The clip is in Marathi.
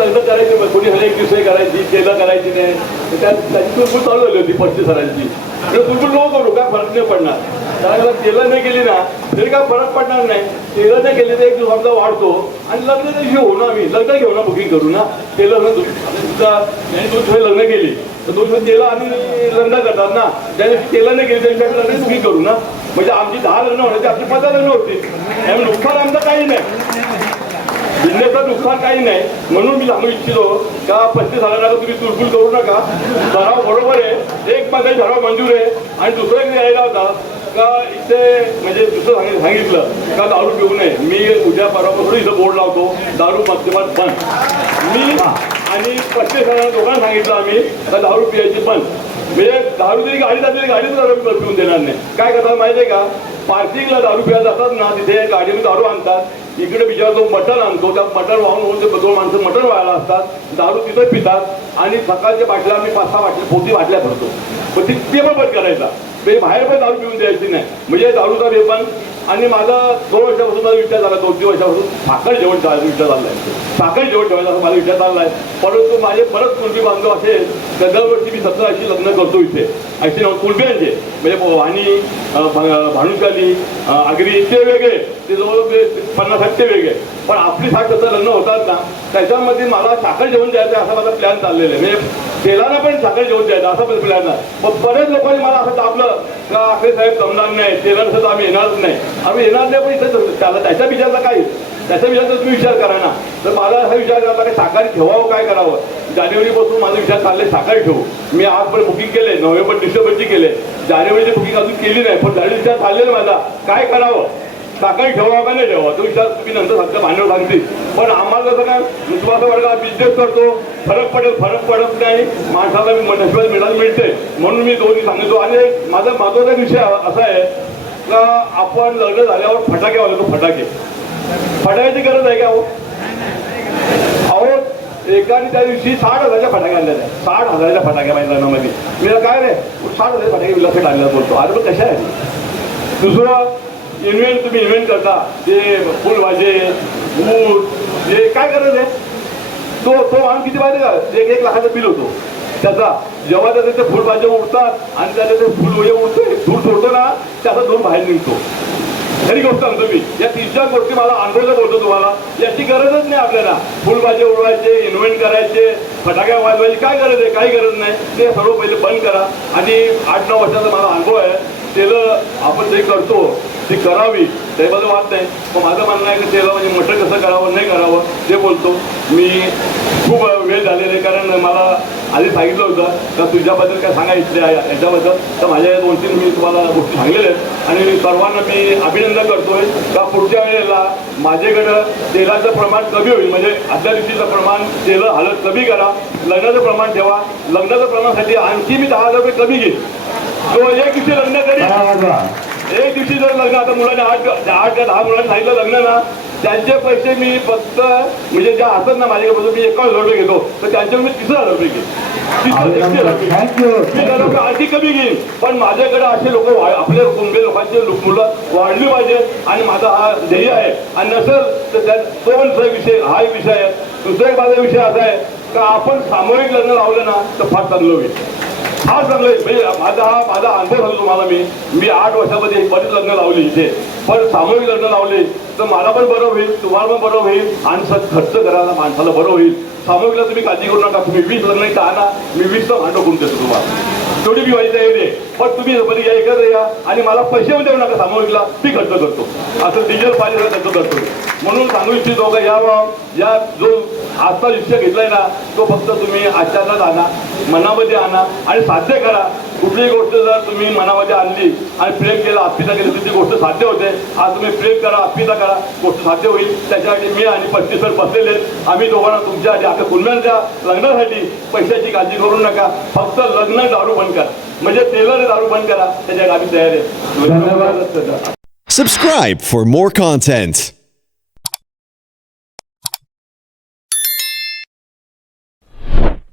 लग्न करायचे मग कोणी हल्ली एक दिवसही करायची केलं करायची नाही. त्यात त्याची चुलबुल चालू झाली होती पस्तीस सरांची म्हणजे नको करू काय फरक नाही पडणार. त्याला केलं नाही केली ना तरी काय फरक पडणार नाही. केलं नाही केली तर एक दिवस आमचा वाढतो. आणि लग्न दिवशी होऊ ना आम्ही. लग्न घेऊ ना बुकिंग करू ना. केलं ना तुम्ही तुमचा यांनी दोन दिवस लग्न केली तर दोन दिवस केलं आणि लग्न करतात ना. त्याने केलं नाही केली त्यांच्याकडे लग्न बुकिंग करू ना. म्हणजे आमची दहा लग्न होण्याची आपली पंधरा लग्न होती. त्यामुळे नुकसान आमचं काही नाही. नुकसान काही नाही. म्हणून मी सांगू इच्छितो का पस्तीस हजाराला तुम्ही तुलफुल करू नका. ठराव बरोबर आहे. एक माझा ठराव मंजूर आहे. आणि दुसरं एक यायला होता का इथे म्हणजे दुसरं सांगितलं सांगितलं का दारू पिऊ नये. मी उद्या परवापासून इथं बोर्ड लावतो. दारू मद्यपान बंद. मी आणि पस्तीस हजार दोघांना सांगितलं आम्ही का दारू पियायची बंद. म्हणजे दारू दिली गाडी जाते गाडीच दारू पिऊन देणार नाही. काय करतात माहिती आहे का? पार्किंगला दारू प्यायला जातात ना तिथे गाडीने दारू आणतात. इकडे बिचार तो मटण आणतो त्या मटण वाहून होऊन ते दोन माणसं मटण व्हायला असतात. दारू तिथे पितात आणि सकाळच्या बाटल्या आम्ही पाच सहा बाटल्या पोती बाटल्या भरतो. पण ती ते पण बंद करायचा. ते बाहेर पण दारू पिऊन द्यायची नाही. म्हणजे दारूचा हे पण आणि माझा दोन वर्षापासून माझा विचार झाला दोन तीन वर्षापासून साखर जेवण ठेवायचा विचार चाललाय साखर जेवण ठेवायचा असा माझा विचार चाललाय परंतु माझे परत कुलबी बांधव असेल तर दरवर्षी मी सतरा अशी लग्न करतो इथे. अशी कुलबी कुलब्यांचे म्हणजे वाणी भानुशाली आगरी ते वेगळे. ते जवळ ते पन्नास टक्के वेगळे. पण आपली साठ सत्तर लग्न होतात ना त्याच्यामध्ये मला साखर जेवण द्यायचं असा माझा प्लॅन चाललेला आहे. म्हणजे तेलाला पण साखर जेवण द्यायचं असा पण प्लॅन आहे. मग बरेच लोकांनी मला असं दाबलं का आखरे साहेब जमणार नाही तेलानं सुद्धा आम्ही येणारच नाही. आम्ही येणार नाही पण इथं त्याला त्याच्या विचारचा काही त्याच्या विचारचा तुम्ही विचार करा ना. तर माझा असा विचार करता की साखर ठेवावं काय करावं? जानेवारीपासून माझा विचार चालले साखर ठेवू. मी आजपर्यंत बुकिंग केले नोव्हेंबर डिसेंबरची केले जानेवारीची बुकिंग अजून केली नाही पण जानेवारी विचार चाललेला माझा. काय करावं? साखळी ठेवा का नाही ठेवा? तो विचार तुम्ही नंतर सांगता भांडवल सांगतील पण आम्हाला कसं काय विश्वास वर्ग बिझनेस करतो फरक पडेल फरक पडत नाही माणसाला नशिबात मिळायला मिळते. म्हणून मी दोन्ही सांगितो. आणि माझा महत्त्वाचा विषय असा आहे का आपण लग्न झाल्यावर फटाके वाजवतो फटाके. फटाक्याची गरज आहे का अहो अहो एकाने त्या दिवशी साठ हजारच्या फटाक्या आणलेल्या आहेत. साठ हजाराच्या फटाक्या माझ्या लग्नामध्ये. मी काय रे? साठ हजार फटाके विलासट आणल्या बोलतो. अरे पण कशा आहे दुसरं इन्व्हेंट तुम्ही इव्हेंट करता. ते फुलभाजे ऊस हे काय गरज आहे? तो तो आम किती पाहिजे का एक एक लाखाचं बिल होतो. त्याचा जेव्हा त्याचे ते फुलभाज्या उडतात आणि त्याचे ते फुल हे उडते धूर सोडतो ना त्याचा दोन बाहेर निघतो. खरी गोष्ट सांगतो मी या तीन चार गोष्टी मला अनुभवलं बोलतो तुम्हाला. याची गरजच नाही आपल्याला. फुलभाजे उडवायचे इन्व्हेंट करायचे फटाक्या वाजवायची काय गरज आहे? काही गरज नाही. ते सर्व पहिले बंद करा. आणि आठ नऊ वर्षाचा माझा अनुभव आहे. त्याला आपण जे करतो ती करावी. त्याबद्दल वाद नाही. पण माझं म्हणणं आहे की तेलं म्हणजे मटर कसं करावं नाही करावं ते बोलतो. मी खूप वेळ झालेला आहे कारण मला आधी सांगितलं होतं का तुझ्याबद्दल काय सांगायचं आहे याच्याबद्दल? तर माझ्या या दोन तीन मी तुम्हाला गोष्टी सांगलेल्या आहेत. आणि सर्वांना मी अभिनंदन करतोय का पुढच्या वेळेला माझ्याकडं तेलाचं प्रमाण कमी होईल. म्हणजे आदल्या दिवशीचं प्रमाण तेल हलत कमी करा लग्नाचं प्रमाण ठेवा. लग्नाचं प्रमाणासाठी आणखी मी दहा हजार रुपये कमी घेईन तो एक दिवशी लग्न करी एक दिवशी जर लग्न आता मुलांना आठ आठ का दहा मुलांना सांगितलं लग्न ना त्यांचे पैसे मी फक्त म्हणजे ज्या असतात ना माझ्याकडे मी एकावन्न हजार रुपये घेतो तर त्यांचे मी तीस हजार रुपये घेईन. मी अशी कमी घेईन पण माझ्याकडे असे लोक आपले कुंभे लोकांचे लोक- मुलं वाढली पाहिजे आणि माझा हा ध्येय आहे. आणि नसेल तर त्या तो पण विषय हा एक विषय आहे. दुसरा एक माझा विषय असा आहे का आपण सामूहिक लग्न लावलं ना तर फार चांगलं होईल. फार चांगलं आहे. म्हणजे माझा हा माझा अनुभव सांगतो तुम्हाला मी. मी आठ वर्षामध्ये बरीच लग्न लावली इथे. पण सामूहिक लग्न लावले तर मला पण बरं होईल तुम्हाला पण बरं होईल आणि सत खर्च करायला माणसाला बरं होईल. सामूहिकला तुम्ही काळजी करू नका तुम्ही वीस लग्न इथं आणा मी वीसचं भांडं करून देतो तुम्हाला. तेवढी मी व्हायची तयारी आहे पण तुम्ही बरी या एकत्र या आणि मला पैसे पण देऊ नका सामूहिकला मी खर्च करतो. असं डिझेल पाहिजे खर्च करतो. म्हणून सांगू इच्छितो का या या जो आजचा विषय घेतलाय ना तो फक्त तुम्ही आचरणात आणा मनामध्ये आणा आणि साध्य करा. कुठलीही गोष्ट जर तुम्ही मनामध्ये आणली आणि प्रेम केलं आत्मीचा केलं तर ती गोष्ट साध्य होते. आज तुम्ही प्रेम करा आत्मीचा करा गोष्ट साध्य होईल. त्याच्यासाठी मी आणि पस्तीस सर बसलेले. आम्ही दोघांना तुमच्यासाठी आपल्या कुलम्यांच्या लग्नासाठी पैशाची काळजी करू नका. फक्त लग्न दारू बंद करा. म्हणजे तेलर दारू बंद करा. त्याच्यात आम्ही तयार आहे. धन्यवाद. Subscribe for more content.